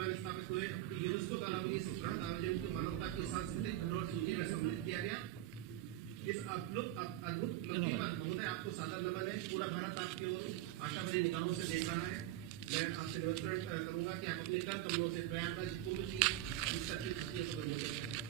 कीर्तिमान स्थापित हुए। यूनेस्को द्वारा भी इस उपग्रह आयोजन को मानवता की सांस्कृतिक धरोहर सूची में सम्मिलित किया गया। इस अद्भुत उपलब्धि पर महोदय आपको सादर नमन है। पूरा भारत आपकी ओर आशाभरी निगाहों से देख रहा है। मैं आपसे निमंत्रण करूंगा कि आप अपने कर कमलों से प्रयागराज कुंभ की इस सच्ची खुशियों को बंद करें।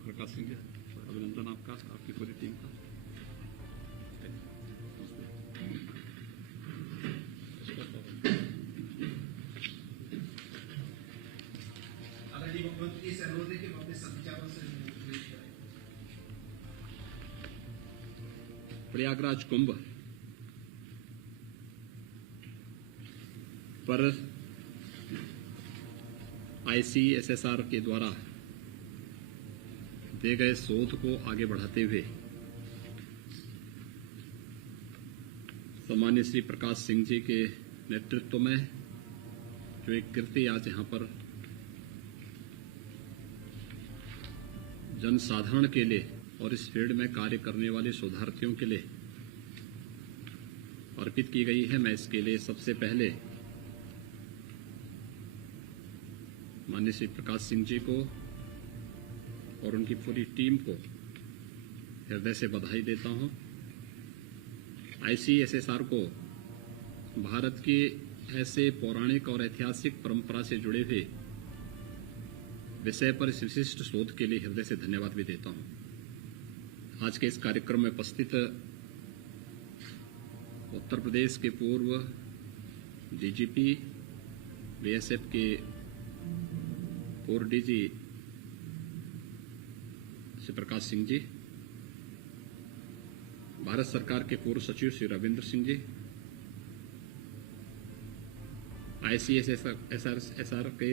प्रकाश सिंह, अभिनंदन आपका, आपकी पूरी टीम का। आदरणीय मुख्यमंत्री से अनुरोध है कि अपने सब विचारों से प्रयागराज कुंभ पर ICSSR के द्वारा दिए गए शोध को आगे बढ़ाते हुए सम्माननीय श्री प्रकाश सिंह जी के नेतृत्व में जो एक कीर्ति आज यहां पर जनसाधारण के लिए और इस फील्ड में कार्य करने वाले शोधार्थियों के लिए अर्पित की गई है, मैं इसके लिए सबसे पहले माननीय श्री प्रकाश सिंह जी को और उनकी पूरी टीम को हृदय से बधाई देता हूं। ICSSR को भारत की ऐसे पौराणिक और ऐतिहासिक परंपरा से जुड़े हुए विषय पर इस विशिष्ट शोध के लिए हृदय से धन्यवाद भी देता हूं। आज के इस कार्यक्रम में उपस्थित उत्तर प्रदेश के पूर्व DGP, BSF के पूर्व DG श्री प्रकाश सिंह जी, भारत सरकार के पूर्व सचिव श्री रविंद्र सिंह जी, ICSSR के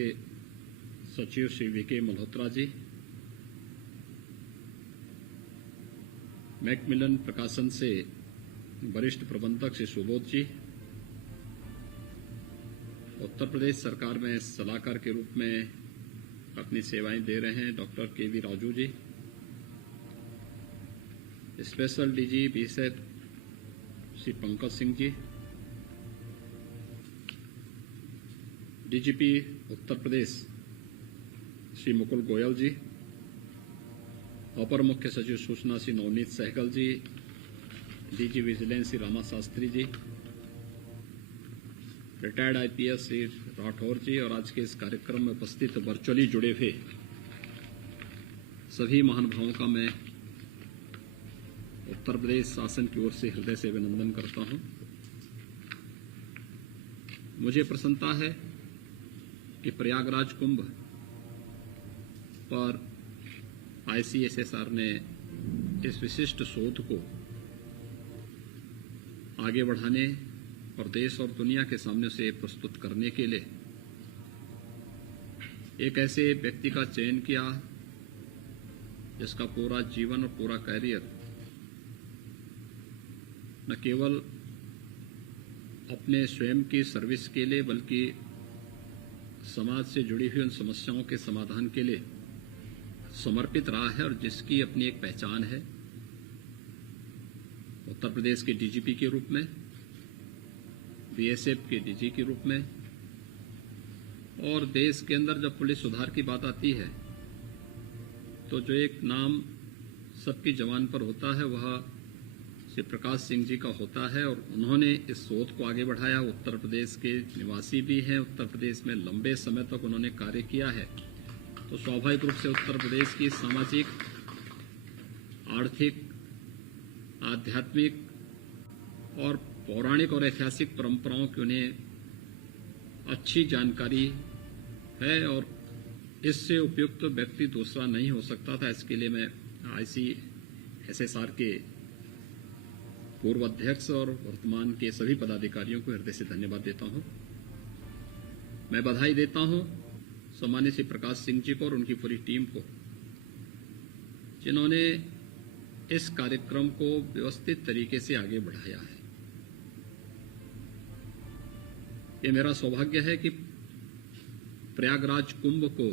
सचिव श्री VK मल्होत्रा जी, मैकमिलन प्रकाशन से वरिष्ठ प्रबंधक श्री सुबोध जी, उत्तर प्रदेश सरकार में सलाहकार के रूप में अपनी सेवाएं दे रहे हैं doctor KV Raju ji, special DG BSF Shri Pankaj Singh ji, DGP Uttar Pradesh Shri Mukul Goyal ji, अपर मुख्य सचिव सूचना Shri Navneet Sehgal ji, DG vigilance Shri Rama Shastri ji, retired IPS Shri Rathore ji और आज के इस कार्यक्रम में उपस्थित वर्चुअली जुड़े हुए सभी महानुभावों का मैं उत्तर प्रदेश शासन की ओर से हृदय से अभिनंदन करता हूं। मुझे प्रसन्नता है कि प्रयागराज कुंभ पर ICSSR ने इस विशिष्ट शोध को आगे बढ़ाने और देश और दुनिया के सामने से प्रस्तुत करने के लिए एक ऐसे व्यक्ति का चयन किया जिसका पूरा जीवन और पूरा कैरियर न केवल अपने स्वयं की सर्विस के लिए बल्कि समाज से जुड़ी हुई उन समस्याओं के समाधान के लिए समर्पित रहा है और जिसकी अपनी एक पहचान है। उत्तर प्रदेश के DGP के रूप में, BSF के DG के रूप में और देश के अंदर जब पुलिस सुधार की बात आती है तो जो एक नाम सबकी जबान पर होता है वह श्री प्रकाश सिंह जी का होता है और उन्होंने इस शोध को आगे बढ़ाया। उत्तर प्रदेश के निवासी भी हैं, उत्तर प्रदेश में लंबे समय तक उन्होंने कार्य किया है, तो स्वाभाविक रूप से उत्तर प्रदेश की सामाजिक, आर्थिक, आध्यात्मिक और पौराणिक और ऐतिहासिक परंपराओं की उन्हें अच्छी जानकारी है और इससे उपयुक्त व्यक्ति दूसरा नहीं हो सकता था। इसके लिए मैं ICSSR के पूर्व अध्यक्ष और वर्तमान के सभी पदाधिकारियों को हृदय से धन्यवाद देता हूं। मैं बधाई देता हूं सम्मानित श्री प्रकाश सिंह जी को और उनकी पूरी टीम को, जिन्होंने इस कार्यक्रम को व्यवस्थित तरीके से आगे बढ़ाया है। ये मेरा सौभाग्य है कि प्रयागराज कुंभ को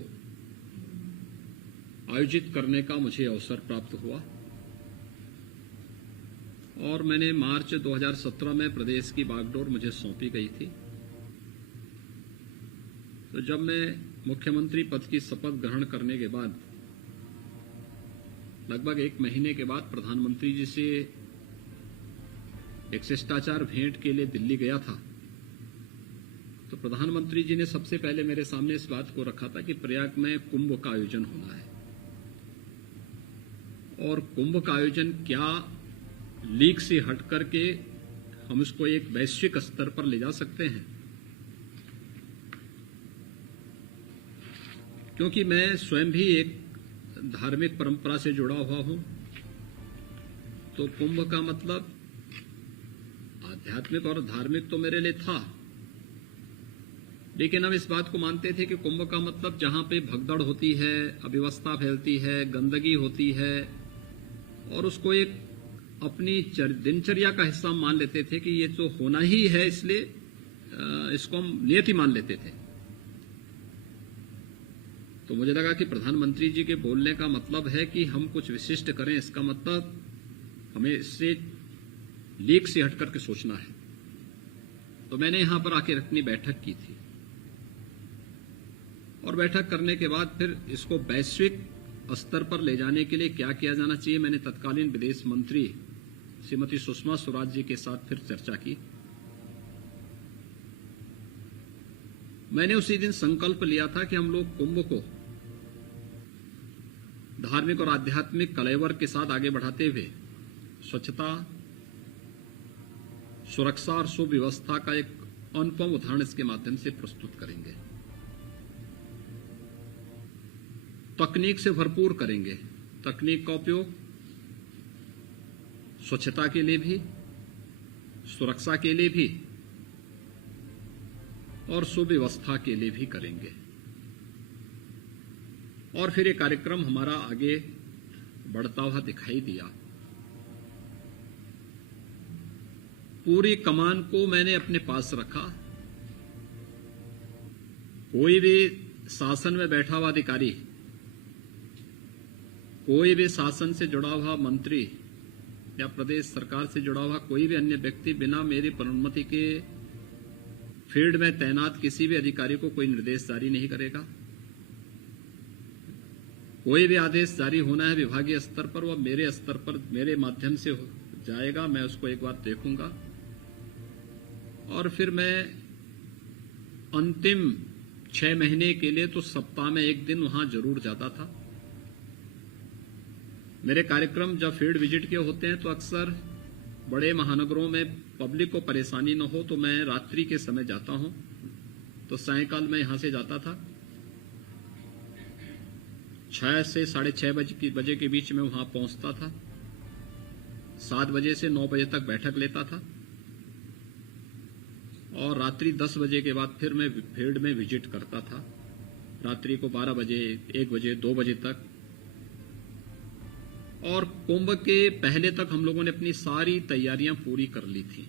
आयोजित करने का मुझे अवसर प्राप्त हुआ और मैंने मार्च 2017 में प्रदेश की बागडोर मुझे सौंपी गई थी। तो जब मैं मुख्यमंत्री पद की शपथ ग्रहण करने के बाद लगभग 1 महीने के बाद प्रधानमंत्री जी से एक शिष्टाचार भेंट के लिए दिल्ली गया था, तो प्रधानमंत्री जी ने सबसे पहले मेरे सामने इस बात को रखा था कि प्रयाग में कुंभ का आयोजन होना है और कुंभ का आयोजन क्या लीग से हट करके हम इसको एक वैश्विक स्तर पर ले जा सकते हैं। क्योंकि मैं स्वयं भी एक धार्मिक परंपरा से जुड़ा हुआ हूं, तो कुंभ का मतलब आध्यात्मिक और धार्मिक तो मेरे लिए था, लेकिन हम इस बात को मानते थे कि कुंभ का मतलब जहां पे भगदड़ होती है, अव्यवस्था फैलती है, गंदगी होती है और उसको एक अपनी दिनचर्या का हिस्सा मान लेते थे कि ये तो होना ही है, इसलिए इसको हम नियति मान लेते थे। तो मुझे लगा कि प्रधानमंत्री जी के बोलने का मतलब है कि हम कुछ विशिष्ट करें, इसका मतलब हमें इससे लीक से हट करके सोचना है। तो मैंने यहां पर आके अपनी बैठक की थी और बैठक करने के बाद फिर इसको वैश्विक स्तर पर ले जाने के लिए क्या किया जाना चाहिए, मैंने तत्कालीन विदेश मंत्री श्रीमती सुषमा स्वराज जी के साथ फिर चर्चा की। मैंने उसी दिन संकल्प लिया था कि हम लोग कुंभ को धार्मिक और आध्यात्मिक कलेवर के साथ आगे बढ़ाते हुए स्वच्छता, सुरक्षा और सुव्यवस्था का एक अनुपम उदाहरण इसके माध्यम से प्रस्तुत करेंगे। तकनीक से भरपूर करेंगे, तकनीक का उपयोग स्वच्छता के लिए भी, सुरक्षा के लिए भी और सुव्यवस्था के लिए भी करेंगे। और फिर ये कार्यक्रम हमारा आगे बढ़ता हुआ दिखाई दिया। पूरी कमान को मैंने अपने पास रखा। कोई भी शासन में बैठा हुआ अधिकारी, कोई भी शासन से जुड़ा हुआ मंत्री या प्रदेश सरकार से जुड़ा हुआ कोई भी अन्य व्यक्ति बिना मेरी अनुमति के फील्ड में तैनात किसी भी अधिकारी को कोई निर्देश जारी नहीं करेगा। कोई भी आदेश जारी होना है विभागीय स्तर पर, वह मेरे स्तर पर मेरे माध्यम से जाएगा। मैं उसको एक बार देखूंगा और फिर मैं अंतिम 6 महीने के लिए तो सप्ताह में 1 दिन वहां जरूर जाता था। मेरे कार्यक्रम जब फील्ड विजिट के होते हैं तो अक्सर बड़े महानगरों में पब्लिक को परेशानी न हो तो मैं रात्रि के समय जाता हूं। तो सायंकाल में यहां से जाता था, 6 से 6:30 बजे के बीच में वहां पहुंचता था। 7 बजे से 9 बजे तक बैठक लेता था और रात्रि 10 बजे के बाद फिर मैं फील्ड में विजिट करता था, रात्रि को 12 बजे, 1 बजे, 2 बजे तक। और कुंभ के पहले तक हम लोगों ने अपनी सारी तैयारियां पूरी कर ली थी।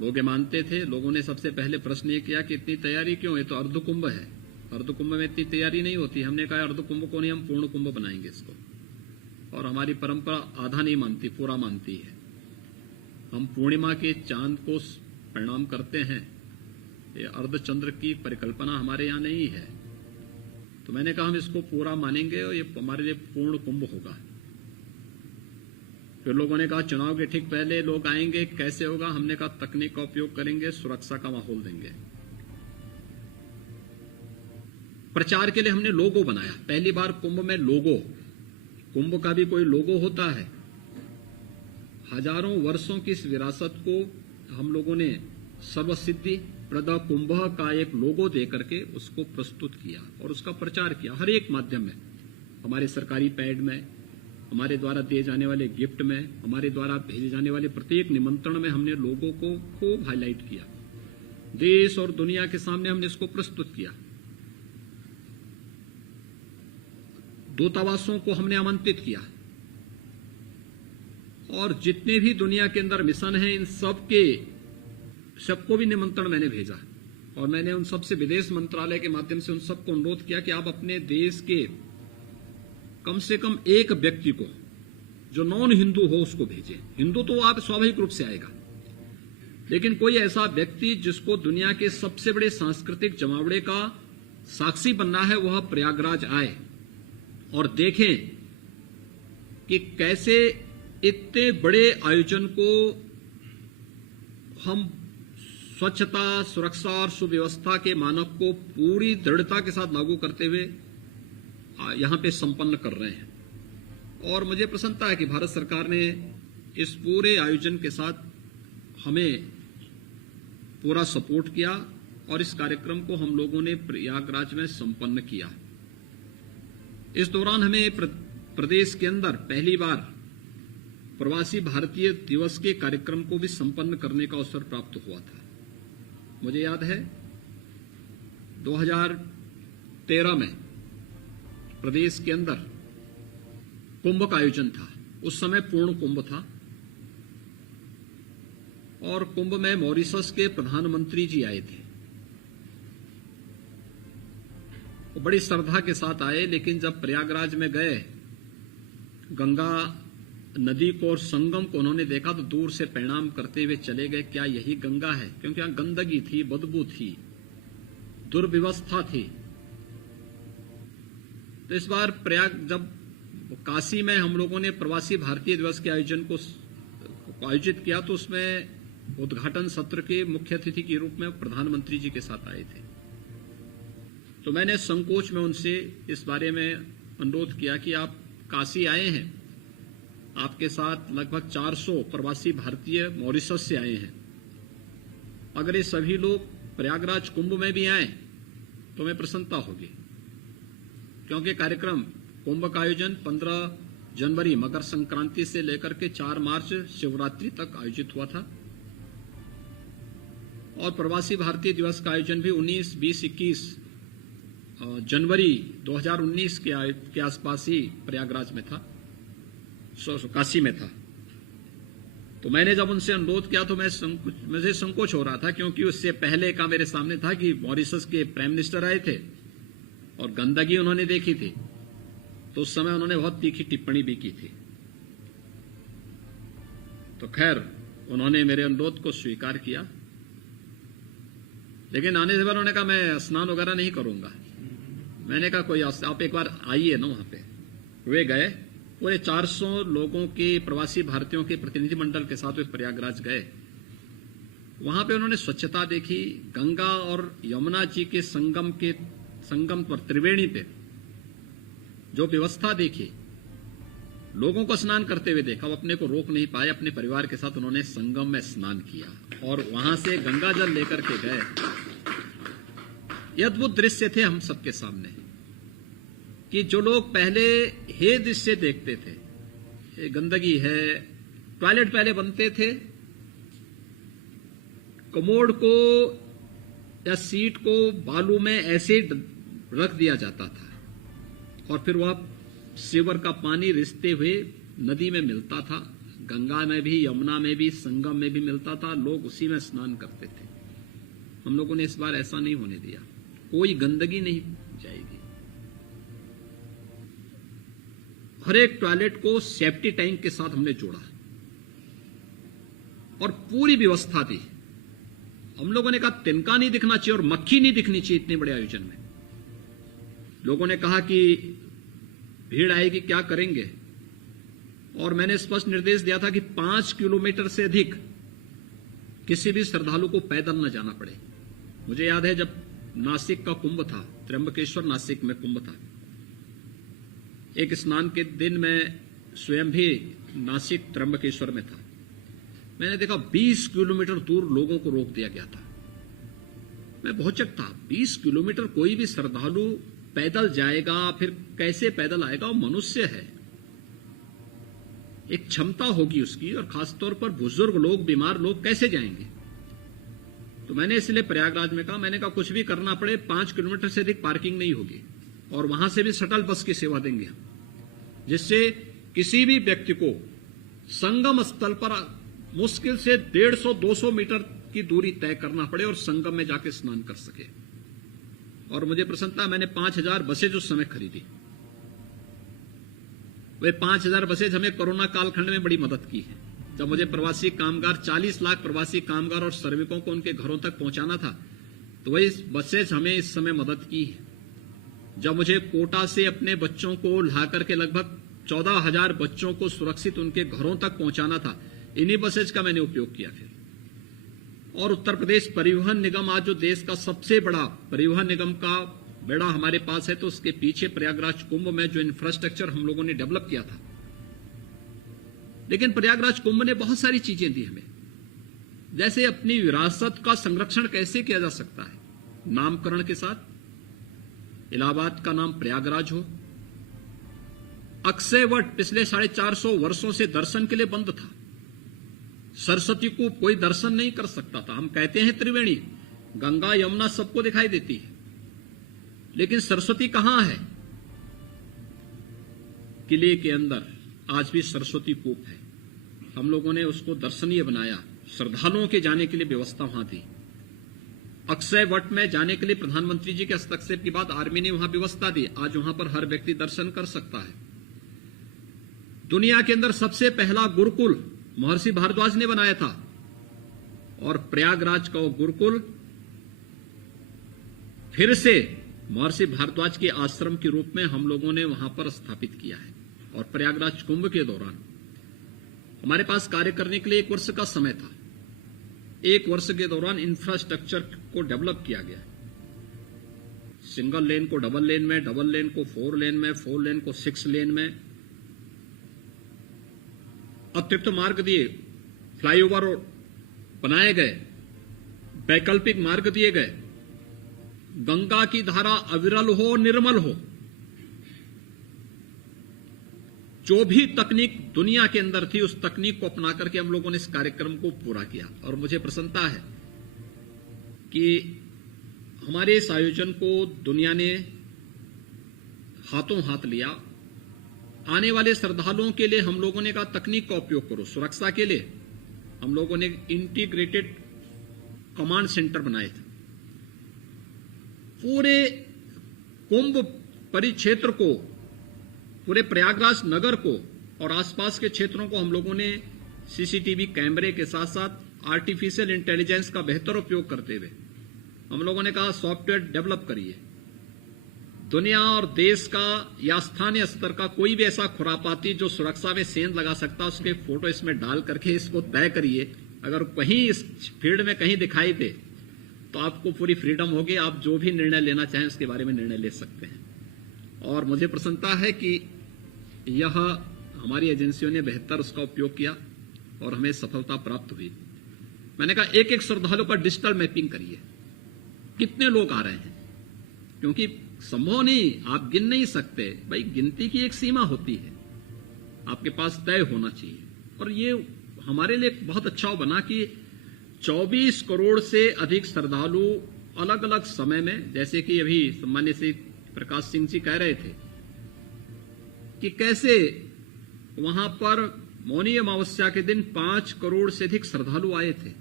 लोग ये मानते थे, लोगों ने सबसे पहले प्रश्न ये किया कि इतनी तैयारी क्यों, ये तो अर्ध कुंभ है, अर्ध कुंभ में इतनी तैयारी नहीं होती। हमने कहा अर्ध कुंभ को नहीं, हम पूर्ण कुंभ बनाएंगे इसको। और हमारी परंपरा आधा नहीं मानती, पूरा मानती है। हम पूर्णिमा के चांद को प्रणाम करते हैं, ये अर्धचंद्र की परिकल्पना हमारे यहां नहीं है। तो मैंने कहा हम इसको पूरा मानेंगे और ये हमारे लिए पूर्ण कुंभ होगा। फिर लोगों ने कहा चुनाव के ठीक पहले लोग आएंगे, कैसे होगा? हमने कहा तकनीक का उपयोग करेंगे, सुरक्षा का माहौल देंगे। प्रचार के लिए हमने लोगो बनाया, पहली बार कुंभ में लोगो। कुंभ का भी कोई लोगो होता है? हजारों वर्षों की इस विरासत को हम लोगों ने सर्वसिद्धि प्रद कुंभ का एक लोगो देकर के उसको प्रस्तुत किया और उसका प्रचार किया हर एक माध्यम में, हमारे सरकारी पैड में, हमारे द्वारा दिए जाने वाले गिफ्ट में, हमारे द्वारा भेजे जाने वाले प्रत्येक निमंत्रण में हमने लोगों को खूब हाईलाइट किया। देश और दुनिया के सामने हमने इसको प्रस्तुत किया। दूतावासों को हमने आमंत्रित किया और जितने भी दुनिया के अंदर मिशन हैं इन सबको भी निमंत्रण मैंने भेजा और मैंने उन सबसे विदेश मंत्रालय के माध्यम से उन सबको अनुरोध किया कि आप अपने देश के कम से कम एक व्यक्ति को जो नॉन हिंदू हो उसको भेजें। हिंदू तो आप स्वाभाविक रूप से आएगा, लेकिन कोई ऐसा व्यक्ति जिसको दुनिया के सबसे बड़े सांस्कृतिक जमावड़े का साक्षी बनना है वह प्रयागराज आए और देखें कि कैसे इतने बड़े आयोजन को हम स्वच्छता, सुरक्षा और सुव्यवस्था के मानक को पूरी दृढ़ता के साथ लागू करते हुए यहां पे संपन्न कर रहे हैं। और मुझे प्रसन्नता है कि भारत सरकार ने इस पूरे आयोजन के साथ हमें पूरा सपोर्ट किया और इस कार्यक्रम को हम लोगों ने प्रयागराज में संपन्न किया। इस दौरान हमें प्रदेश के अंदर पहली बार प्रवासी भारतीय दिवस के कार्यक्रम को भी संपन्न करने का अवसर प्राप्त हुआ था। मुझे याद है 2013 में प्रदेश के अंदर कुंभ का आयोजन था। उस समय पूर्ण कुंभ था और कुंभ में मॉरिशस के प्रधानमंत्री जी आए थे। वो बड़ी श्रद्धा के साथ आए, लेकिन जब प्रयागराज में गए गंगा नदी को और संगम को उन्होंने देखा तो दूर से प्रणाम करते हुए चले गए। क्या यही गंगा है? क्योंकि यहां गंदगी थी, बदबू थी, दुर्व्यवस्था थी। तो इस बार जब काशी में हम लोगों ने प्रवासी भारतीय दिवस के आयोजन को आयोजित किया तो उसमें उद्घाटन सत्र के मुख्य अतिथि के रूप में प्रधानमंत्री जी के साथ आए थे। तो मैंने संकोच में उनसे इस बारे में अनुरोध किया कि आप काशी आए हैं, आपके साथ लगभग 400 प्रवासी भारतीय मॉरिशस से आए हैं। अगर ये सभी लोग प्रयागराज कुंभ में भी आए तो हमें प्रसन्नता होगी, क्योंकि कार्यक्रम कुंभ का आयोजन 15 जनवरी मकर संक्रांति से लेकर के 4 मार्च शिवरात्रि तक आयोजित हुआ था और प्रवासी भारतीय दिवस का आयोजन भी 19, 20, 21 जनवरी 2019 के आसपास ही प्रयागराज में था, काशी में था। तो मैंने जब उनसे अनुरोध किया तो मुझे संकोच हो रहा था, क्योंकि उससे पहले का मेरे सामने था कि मॉरिशस के प्राइम मिनिस्टर आए थे और गंदगी उन्होंने देखी थी, तो उस समय उन्होंने बहुत तीखी टिप्पणी भी की थी। तो खैर उन्होंने मेरे अनुरोध को स्वीकार किया, लेकिन आने से पहले उन्होंने कहा मैं स्नान वगैरह नहीं करूंगा। मैंने कहा कोई आप एक बार आइए ना वहां पे। वे गए, पूरे 400 लोगों के प्रवासी भारतीयों के प्रतिनिधि मंडल के साथ वे प्रयागराज गए। वहां पे उन्होंने स्वच्छता देखी, गंगा और यमुना जी के संगम पर त्रिवेणी पे जो व्यवस्था देखी, लोगों को स्नान करते हुए देखा, वो अपने को रोक नहीं पाए। अपने परिवार के साथ उन्होंने संगम में स्नान किया और वहां से गंगा जल लेकर के गए। ये अद्भुत दृश्य थे हम सबके सामने कि जो लोग पहले हे दृश्य देखते थे, ये गंदगी है, टॉयलेट पहले बनते थे, कमोड को या सीट को बालू में ऐसे रख दिया जाता था और फिर वह सीवर का पानी रिसते हुए नदी में मिलता था। गंगा में भी, यमुना में भी, संगम में भी मिलता था। लोग उसी में स्नान करते थे। हम लोगों ने इस बार ऐसा नहीं होने दिया, कोई गंदगी नहीं जाएगी। हर एक टॉयलेट को सेफ्टी टैंक के साथ हमने जोड़ा और पूरी व्यवस्था दी। हम लोगों ने कहा तिनका नहीं दिखना चाहिए और मक्खी नहीं दिखनी चाहिए इतने बड़े आयोजन में। लोगों ने कहा कि भीड़ आएगी, क्या करेंगे? और मैंने स्पष्ट निर्देश दिया था कि 5 किलोमीटर से अधिक किसी भी श्रद्धालु को पैदल न जाना पड़े। मुझे याद है जब नासिक का कुंभ था, त्र्यंबकेश्वर नासिक में कुंभ था, एक स्नान के दिन मैं स्वयं भी नासिक त्र्यंबकेश्वर में था। मैंने देखा 20 किलोमीटर दूर लोगों को रोक दिया गया था। मैं बहुत चकित था, 20 किलोमीटर कोई भी श्रद्धालु पैदल जाएगा, फिर कैसे पैदल आएगा? वो मनुष्य है। एक क्षमता होगी उसकी, और खासतौर पर बुजुर्ग लोग, बीमार लोग कैसे जाएंगे। तो मैंने इसलिए प्रयागराज में कहा, मैंने कहा कुछ भी करना पड़े 5 किलोमीटर से अधिक पार्किंग नहीं होगी, और वहां से भी शटल बस की सेवा देंगे हम, जिससे किसी भी व्यक्ति को संगम स्थल पर मुश्किल से 150-200 मीटर की दूरी तय करना पड़े और संगम में जाके स्नान कर सके। और मुझे प्रसन्नता, मैंने 5000 बसेज उस समय खरीदी। वे 5000 बसेज हमें कोरोना कालखंड में बड़ी मदद की है। जब मुझे प्रवासी कामगार, 40 लाख प्रवासी कामगार और श्रमिकों को उनके घरों तक पहुंचाना था, तो वही बसेज हमें इस समय मदद की है। जब मुझे कोटा से अपने बच्चों को ला करके लगभग 14,000 बच्चों को सुरक्षित उनके घरों तक पहुंचाना था, इन्हीं बसेज का मैंने उपयोग किया फिर। और उत्तर प्रदेश परिवहन निगम आज जो देश का सबसे बड़ा परिवहन निगम का बेड़ा हमारे पास है, तो उसके पीछे प्रयागराज कुंभ में जो इंफ्रास्ट्रक्चर हम लोगों ने डेवलप किया था। लेकिन प्रयागराज कुंभ ने बहुत सारी चीजें दी हमें, जैसे अपनी विरासत का संरक्षण कैसे किया जा सकता है। नामकरण के साथ इलाहाबाद का नाम प्रयागराज हो। अक्षय वट पिछले 450 वर्षों से दर्शन के लिए बंद था। सरस्वती को कोई दर्शन नहीं कर सकता था। हम कहते हैं त्रिवेणी, गंगा यमुना सबको दिखाई देती है, लेकिन सरस्वती कहां है? किले के अंदर आज भी सरस्वती कूप है। हम लोगों ने उसको दर्शनीय बनाया, श्रद्धालुओं के जाने के लिए व्यवस्था वहां थी। अक्षय वट में जाने के लिए प्रधानमंत्री जी के हस्तक्षेप के बाद आर्मी ने वहां व्यवस्था दी। आज वहां पर हर व्यक्ति दर्शन कर सकता है। दुनिया के अंदर सबसे पहला गुरुकुल महर्षि भारद्वाज ने बनाया था, और प्रयागराज का वो गुरुकुल फिर से महर्षि भारद्वाज के आश्रम के रूप में हम लोगों ने वहां पर स्थापित किया है। और प्रयागराज कुंभ के दौरान हमारे पास कार्य करने के लिए 1 वर्ष का समय था। 1 वर्ष के दौरान इंफ्रास्ट्रक्चर को डेवलप किया गया। सिंगल लेन को डबल लेन में, डबल लेन को 4 लेन में, 4 लेन को 6 लेन में, अतिरिक्त मार्ग दिए, फ्लाईओवर बनाए गए, वैकल्पिक मार्ग दिए गए, गंगा की धारा अविरल हो, निर्मल हो। जो भी तकनीक दुनिया के अंदर थी, उस तकनीक को अपना करके हम लोगों ने इस कार्यक्रम को पूरा किया। और मुझे प्रसन्नता है कि हमारे इस आयोजन को दुनिया ने हाथों हाथ लिया। आने वाले श्रद्धालुओं के लिए हम लोगों ने कहा तकनीक का उपयोग करो। सुरक्षा के लिए हम लोगों ने इंटीग्रेटेड कमांड सेंटर बनाए थे। पूरे कुंभ परिक्षेत्र को, पूरे प्रयागराज नगर को और आसपास के क्षेत्रों को हम लोगों ने सीसीटीवी कैमरे के साथ साथ आर्टिफिशियल इंटेलिजेंस का बेहतर उपयोग करते हुए हम लोगों ने कहा सॉफ्टवेयर डेवलप करिए। दुनिया और देश का या स्थानीय स्तर का कोई भी ऐसा खुरापाती जो सुरक्षा में सेंध लगा सकता, उसके फोटो इसमें डाल करके इसको तय करिए। अगर कहीं इस फील्ड में कहीं दिखाई दे तो आपको पूरी फ्रीडम होगी, आप जो भी निर्णय लेना चाहें उसके बारे में निर्णय ले सकते हैं। और मुझे प्रसन्नता है कि यह हमारी एजेंसियों ने बेहतर उसका उपयोग किया और हमें सफलता प्राप्त हुई। मैंने कहा एक एक श्रद्धालु का डिजिटल मैपिंग करिए, कितने लोग आ रहे हैं, क्योंकि संभव नहीं, आप गिन नहीं सकते भाई, गिनती की एक सीमा होती है, आपके पास तय होना चाहिए। और ये हमारे लिए बहुत अच्छा बना कि 24 करोड़ से अधिक श्रद्धालु अलग अलग समय में, जैसे कि अभी सम्मान्य श्री प्रकाश सिंह जी कह रहे थे कि कैसे वहां पर मौनी अमावस्या के दिन 5 करोड़ से अधिक श्रद्धालु आए थे।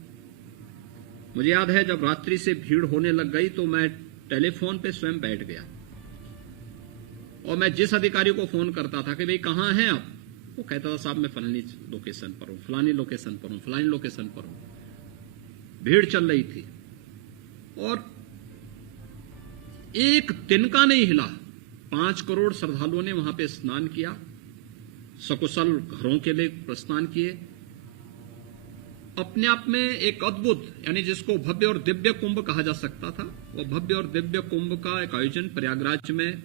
मुझे याद है जब रात्रि से भीड़ होने लग गई तो मैं टेलीफोन पे स्वयं बैठ गया और मैं जिस अधिकारी को फोन करता था कि भाई कहां हैं आप, वो कहता था साहब मैं फलानी लोकेशन पर हूं, फलानी लोकेशन पर हूं, फलानी लोकेशन पर हूं। भीड़ चल रही थी और एक दिन का नहीं हिला। 5 करोड़ श्रद्धालुओं ने वहां पे स्नान किया, सकुशल घरों के लिए स्नान किए। अपने आप में एक अद्भुत, यानी जिसको भव्य और दिव्य कुंभ कहा जा सकता था, वो भव्य और दिव्य कुंभ का एक आयोजन प्रयागराज में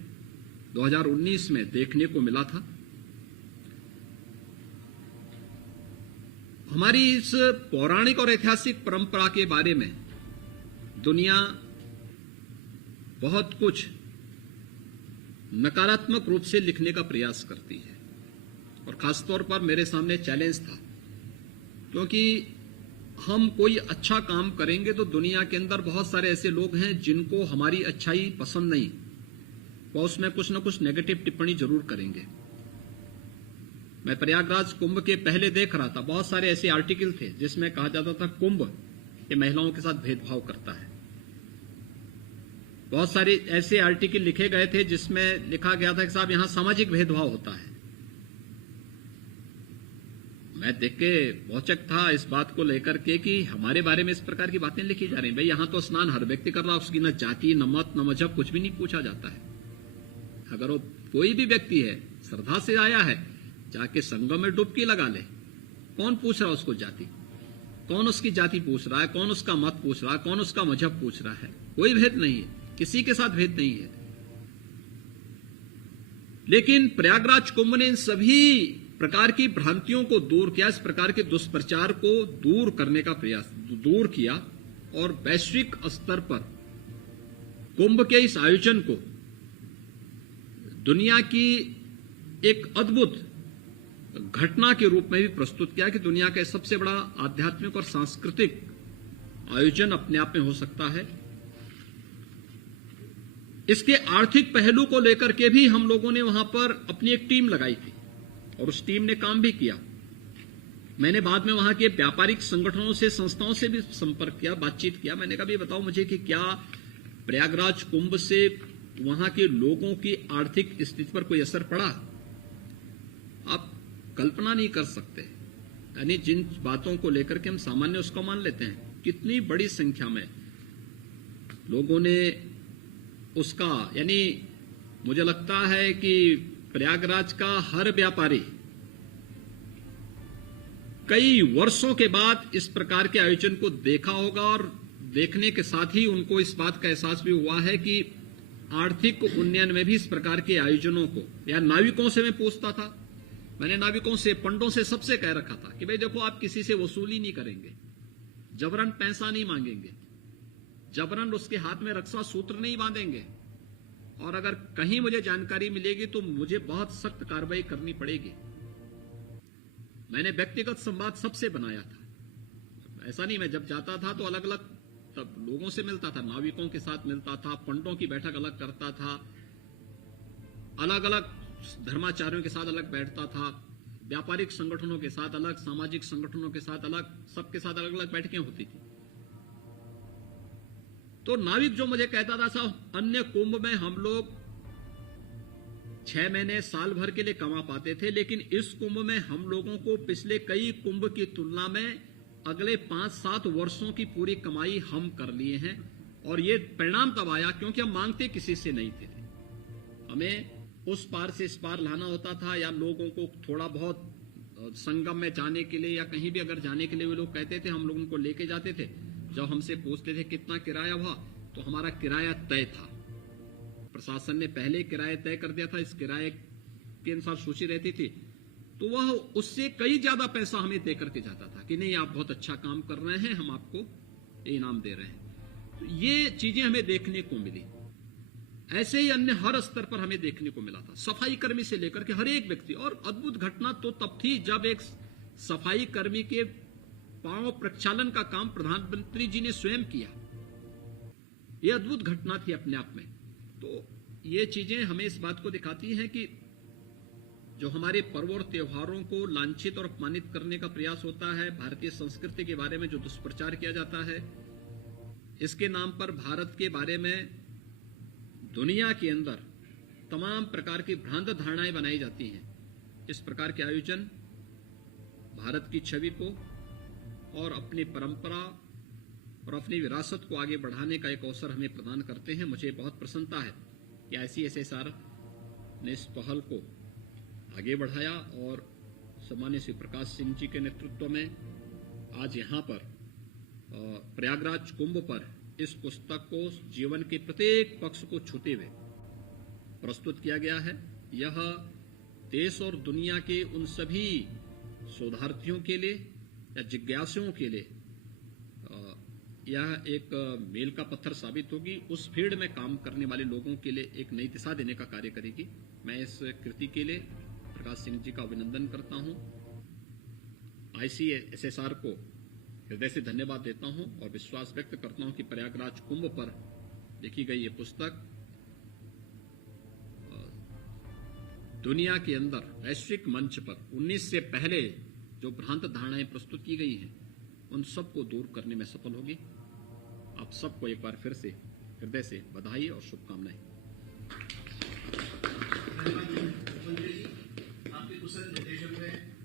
2019 में देखने को मिला था। हमारी इस पौराणिक और ऐतिहासिक परंपरा के बारे में दुनिया बहुत कुछ नकारात्मक रूप से लिखने का प्रयास करती है और खासतौर पर मेरे सामने चैलेंज था, क्योंकि हम कोई अच्छा काम करेंगे तो दुनिया के अंदर बहुत सारे ऐसे लोग हैं जिनको हमारी अच्छाई पसंद नहीं, वो उसमें कुछ न कुछ नेगेटिव टिप्पणी जरूर करेंगे। मैं प्रयागराज कुंभ के पहले देख रहा था, बहुत सारे ऐसे आर्टिकल थे जिसमें कहा जाता था कुंभ ये महिलाओं के साथ भेदभाव करता है। बहुत सारे ऐसे आर्टिकल लिखे गए थे जिसमें लिखा गया था कि साहब यहां सामाजिक भेदभाव होता है। मैं देख के भौचक था इस बात को लेकर के कि हमारे बारे में इस प्रकार की बातें लिखी जा रही हैं। भाई यहां तो स्नान हर व्यक्ति कर रहा है, उसकी न जाति न मत न मजहब कुछ भी नहीं पूछा जाता है। अगर वो कोई भी व्यक्ति है श्रद्धा से आया है, जाके संगम में डुबकी लगा ले। कौन पूछ रहा है उसको जाति, कौन उसकी जाति पूछ रहा है, कौन उसका मत पूछ रहा है, कौन उसका मजहब पूछ रहा है? कोई भेद नहीं है, किसी के साथ भेद नहीं है। लेकिन प्रयागराज कुंभ ने इन सभी प्रकार की भ्रांतियों को दूर किया, इस प्रकार के दुष्प्रचार को दूर करने का प्रयास दूर किया और वैश्विक स्तर पर कुंभ के इस आयोजन को दुनिया की एक अद्भुत घटना के रूप में भी प्रस्तुत किया कि दुनिया का सबसे बड़ा आध्यात्मिक और सांस्कृतिक आयोजन अपने आप में हो सकता है। इसके आर्थिक पहलू को लेकर के भी हम लोगों ने वहां पर अपनी एक टीम लगाई थी और उस टीम ने काम भी किया। मैंने बाद में वहां के व्यापारिक संगठनों से, संस्थाओं से भी संपर्क किया, बातचीत किया। मैंने कहा भी बताओ मुझे कि क्या प्रयागराज कुंभ से वहां के लोगों की आर्थिक स्थिति पर कोई असर पड़ा? आप कल्पना नहीं कर सकते, यानी जिन बातों को लेकर के हम सामान्य उसको मान लेते हैं, कितनी बड़ी संख्या में लोगों ने उसका, यानी मुझे लगता है कि प्रयागराज का हर व्यापारी कई वर्षों के बाद इस प्रकार के आयोजन को देखा होगा और देखने के साथ ही उनको इस बात का एहसास भी हुआ है कि आर्थिक उन्नयन में भी इस प्रकार के आयोजनों को, या नाविकों से मैं पूछता था, मैंने नाविकों से, पंडों से, सबसे कह रखा था कि भाई देखो आप किसी से वसूली नहीं करेंगे, जबरन पैसा नहीं मांगेंगे, जबरन उसके हाथ में रक्षा सूत्र नहीं बांधेंगे, और अगर कहीं मुझे जानकारी मिलेगी तो मुझे बहुत सख्त कार्रवाई करनी पड़ेगी। मैंने व्यक्तिगत संवाद सबसे बनाया था। ऐसा नहीं, मैं जब जाता था तो अलग अलग तब लोगों से मिलता था, नाविकों के साथ मिलता था, पंडों की बैठक अलग करता था, अलग अलग धर्माचार्यों के साथ अलग बैठता था, व्यापारिक संगठनों के साथ अलग, सामाजिक संगठनों के साथ अलग, सबके साथ अलग अलग बैठकें होती थी। तो नाविक जो मुझे कहता था साहब, अन्य कुंभ में हम लोग 6 महीने साल भर के लिए कमा पाते थे, लेकिन इस कुंभ में हम लोगों को पिछले कई कुंभ की तुलना में अगले 5-7 वर्षों की पूरी कमाई हम कर लिए हैं। और ये परिणाम तब आया क्योंकि हम मांगते किसी से नहीं थे, हमें उस पार से इस पार लाना होता था, या लोगों को थोड़ा बहुत संगम में जाने के लिए या कहीं भी अगर जाने के लिए वे लोग कहते थे, हम लोग उनको लेके जाते थे। जब हमसे पूछते थे कितना किराया हुआ, तो हमारा किराया तय था, प्रशासन ने पहले किराया तय कर दिया था, इस किराए के अनुसार सूची रहती थी, तो वह उससे कई ज्यादा पैसा हमें दे करके जाता था कि नहीं आप बहुत अच्छा काम कर रहे हैं, हम आपको इनाम दे रहे हैं। तो ये चीजें हमें देखने को मिली। ऐसे ही अन्य हर स्तर पर हमें देखने को मिला था, सफाई कर्मी से लेकर के हर एक व्यक्ति। और अद्भुत घटना तो तब थी जब एक सफाई कर्मी के पांव प्रक्षालन का काम प्रधानमंत्री जी ने स्वयं किया। यह अद्भुत घटना थी अपने आप में। तो ये चीजें हमें इस बात को दिखाती हैं कि जो हमारे पर्व और त्योहारों को लांछित और अपमानित करने का प्रयास होता है, भारतीय संस्कृति के बारे में जो दुष्प्रचार किया जाता है, इसके नाम पर भारत के बारे में दुनिया के अंदर तमाम प्रकार की भ्रांत धारणाएं बनाई जाती हैं। इस प्रकार के आयोजन भारत की छवि को और अपनी परंपरा और अपनी विरासत को आगे बढ़ाने का एक अवसर हमें प्रदान करते हैं। मुझे बहुत प्रसन्नता है कि ICSSR ने इस पहल को आगे बढ़ाया और सम्मानीय श्री प्रकाश सिंह जी के नेतृत्व में आज यहाँ पर प्रयागराज कुंभ पर इस पुस्तक को जीवन के प्रत्येक पक्ष को छूते हुए प्रस्तुत किया गया है। यह देश और दुनिया के उन सभी शोधार्थियों के लिए या जिज्ञासुओं के लिए यह एक मील का पत्थर साबित होगी। उस फील्ड में काम करने वाले लोगों के लिए एक नई दिशा देने का कार्य करेगी। मैं इस कृति के लिए प्रकाश सिंह जी का अभिनंदन करता हूं। ICSSR को हृदय से धन्यवाद देता हूं और विश्वास व्यक्त करता हूं कि प्रयागराज कुंभ पर लिखी गई ये पुस्तक दुनिया के अंदर वैश्विक मंच पर 19 से पहले जो भ्रांत धारणाएं प्रस्तुत की गई हैं उन सबको दूर करने में सफल होगी। आप सबको एक बार फिर से हृदय से बधाई और शुभकामनाएं। धन्यवाद मुख्यमंत्री जी, आपके कुशल निर्देशन में